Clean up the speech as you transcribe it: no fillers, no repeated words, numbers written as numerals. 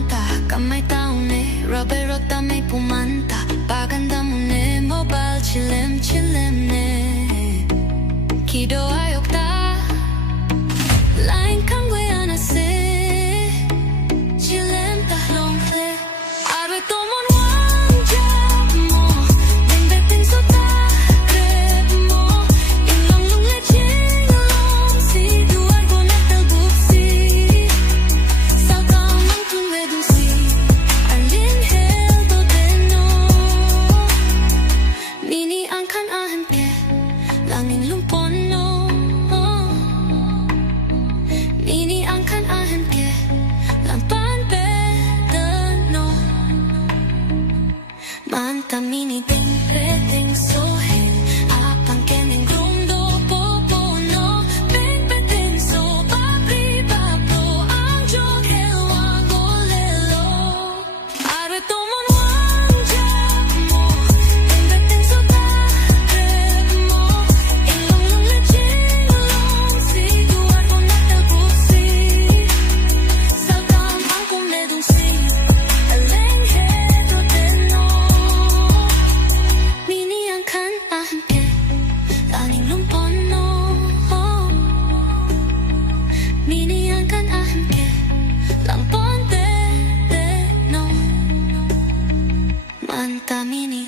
manta Kamay taune Robero ta may pumanta Paganda mo ne Mobile chilem ne Kido ayok ta Lain kang we anase Chilem ta long ple Arwe tomon wanja mo Ding beting so ta krep mo Inlong lung le ching long si Duar ko netel bupsi Sao tao mang tung we dung si Arlin hel do deno Nini ang kan ahem ke Langin lumpon no Nini ang kan ahem ke Lampan bedano Manta mini ding peding so hen Apang kening grundo popo no Bing beding so babri babro Ang jog helwa golelo Arwe tomon wanja mo Bing beding so ta krep mo Ilong lung le ching long si Duar ko netel bupsi Sao tao mang kung le dung si Aleng he do deno Nini ang kan ahem ke Langing lumpon no Nini ang kan ahem ke Lampon de no Manta mini